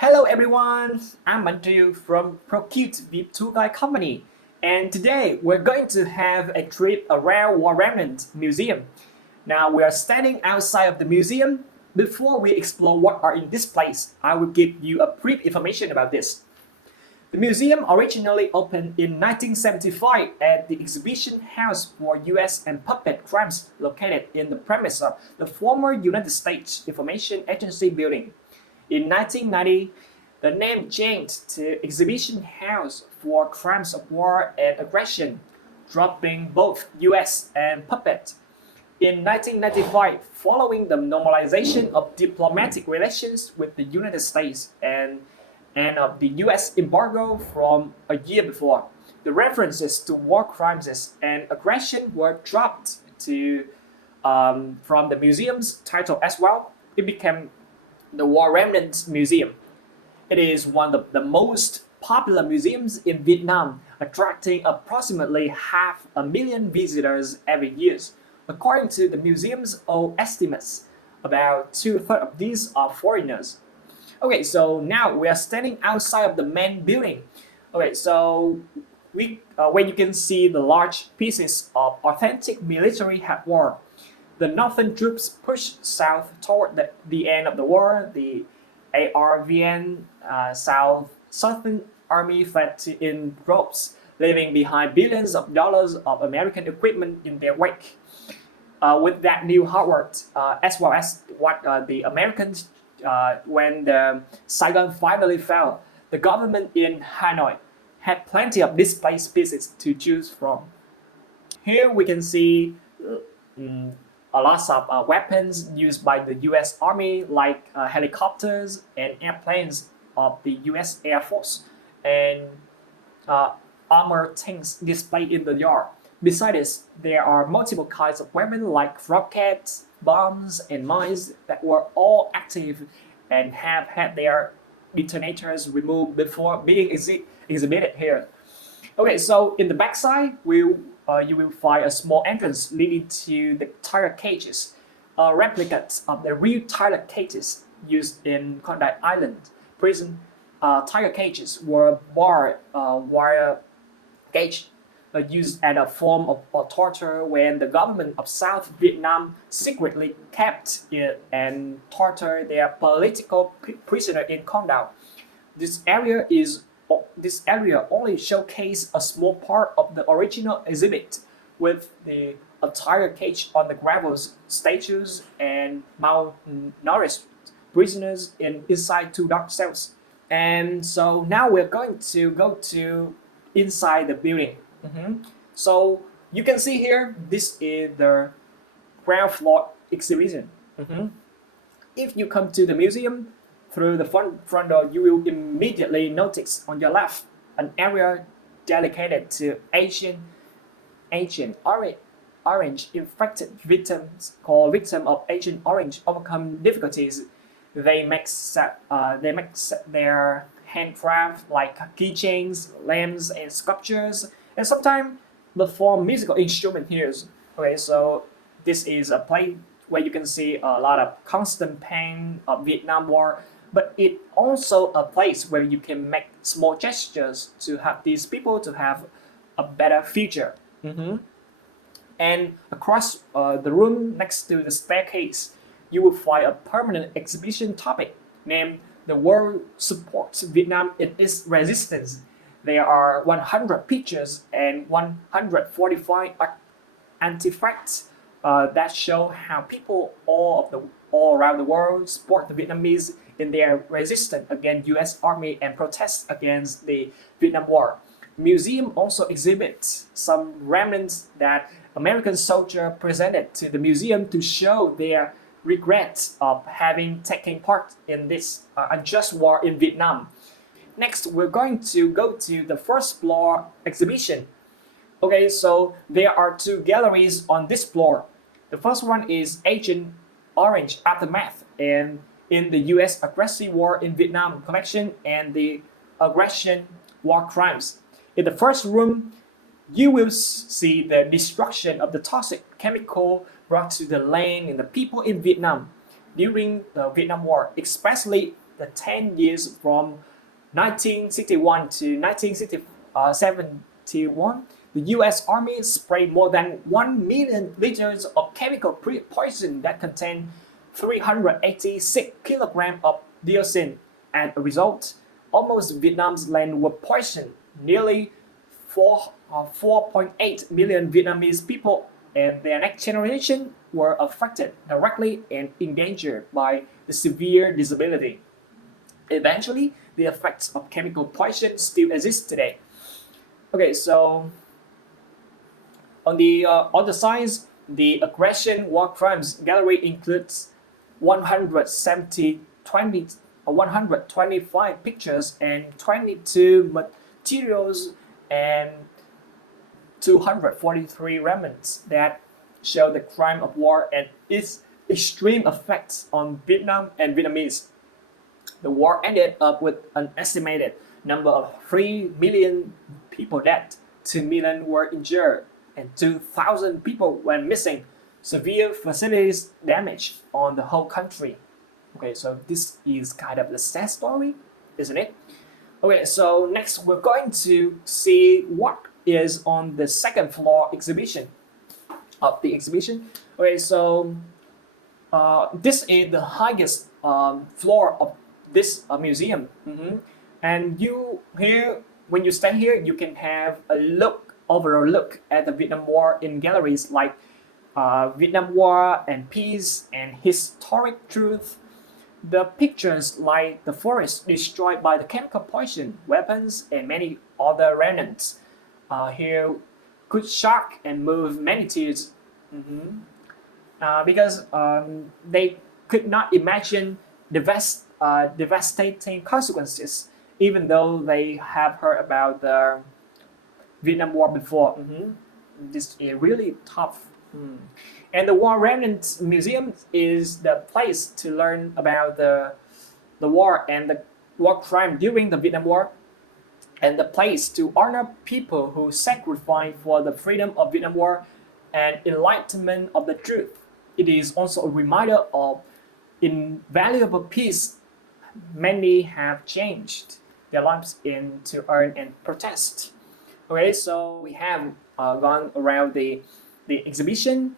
Hello everyone, I'm NguyenManhTrieu from Procute VIP Tour Guide Company, and today we're going to have a trip around War Remnant Museum. Now we are standing outside of the museum. Before we explore what are in this place, I will give you a brief information about this. The museum originally opened in 1975 at the exhibition house for US and puppet crimes located in the premise of the former United States Information Agency building. In 1990, the name changed to Exhibition House for Crimes of War and Aggression, dropping both US and puppet. In 1995, following the normalization of diplomatic relations with the United States and of the US embargo from a year before, the references to war crimes and aggression were dropped from the museum's title as well. It became the War Remnants Museum. It is one of the most popular museums in Vietnam, attracting approximately 500,000 visitors every year. According to the museum's own estimates, about two-thirds of these are foreigners. Okay, so now we are standing outside of the main building. Okay, so when you can see the large pieces of authentic military hardware. The northern troops pushed south toward the end of the war. The ARVN Southern Army fled in droves, leaving behind billions of dollars of American equipment in their wake. With that new hardware, as well as what the Americans, when the Saigon finally fell, the government in Hanoi had plenty of displaced pieces to choose from. Here we can see a lot of weapons used by the US Army, like helicopters and airplanes of the US Air Force, and armored tanks displayed in the yard. Besides this, there are multiple kinds of weapons like rockets, bombs, and mines that were all active and have had their detonators removed before being exhibited here. Okay, so in the backside, you will find a small entrance leading to the tiger cages, replicas of the real tiger cages used in Condé Island prison. Tiger cages were barbed wire cage used as a form of torture when the government of South Vietnam secretly kept it and tortured their political prisoner in Condé. This area only showcased a small part of the original exhibit, with the entire cage on the gravel statues and malnourished prisoners inside two dark cells. And so now we're going to go to inside the building. So you can see here, this is the ground floor exhibition. If you come to the museum, through the front door, you will immediately notice on your left an area dedicated to Agent Orange infected victims, called victims of Agent Orange overcome difficulties. They make their handcraft like keychains, lamps, and sculptures, and sometimes perform musical instrument here. Okay, so this is a place where you can see a lot of constant pain of Vietnam War, but it also a place where you can make small gestures to have these people to have a better future. And across the room next to the staircase, you will find a permanent exhibition topic named "The World Supports Vietnam in Its Resistance." There are 100 pictures and 145 artifacts that show how people all around the world support the Vietnamese in their resistance against US Army and protest against the Vietnam War. Museum also exhibits some remnants that American soldiers presented to the museum to show their regrets of having taken part in this unjust war in Vietnam. Next, we're going to go to the first floor exhibition. Okay, so there are two galleries on this floor. The first one is Agent Orange Aftermath and in the US Aggressive War in Vietnam collection and the Aggression War Crimes. In the first room, you will see the destruction of the toxic chemical brought to the land and the people in Vietnam during the Vietnam War, especially the 10 years from 1961 to 1971, the US Army sprayed more than 1 million liters of chemical poison that contained 386 kilograms of dioxin. As a result, almost Vietnam's land was poisoned. Nearly 4.8 million Vietnamese people and their next generation were affected directly and endangered by the severe disability. Eventually, the effects of chemical poison still exist today. Okay, so on the other side, the Aggression War Crimes Gallery includes 125 pictures and 22 materials and 243 remnants that show the crime of war and its extreme effects on Vietnam and Vietnamese. The war ended up with an estimated number of 3 million people dead, 2 million were injured, and 2,000 people went missing. Severe facilities damage on the whole country. Okay, so this is kind of the sad story, isn't it? Okay, so next we're going to see what is on the second floor exhibition of the exhibition. Okay, so this is the highest floor of this museum. And you here, when you stand here, you can have a overall look at the Vietnam War in galleries like Vietnam War and Peace and Historic Truth. The pictures like the forest destroyed by the chemical poison, weapons, and many other remnants. Here could shock and move manatees because they could not imagine devastating consequences, even though they have heard about the Vietnam War before. This is really tough. And the War Remnants Museum is the place to learn about the war and the war crime during the Vietnam War, and the place to honor people who sacrificed for the freedom of Vietnam War and enlightenment of the truth. It is also a reminder of invaluable peace many have changed their lives in to earn and protest. Okay, so we have gone around the exhibition,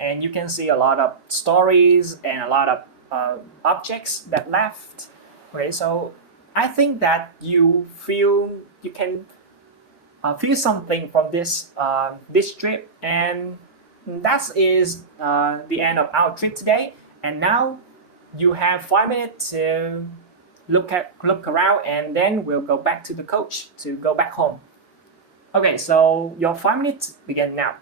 and you can see a lot of stories and a lot of objects that left. Okay, so I think that you can feel something from this this trip, and that is the end of our trip today. And now you have 5 minutes to look around, and then we'll go back to the coach to go back home. Okay, so your 5 minutes begin now.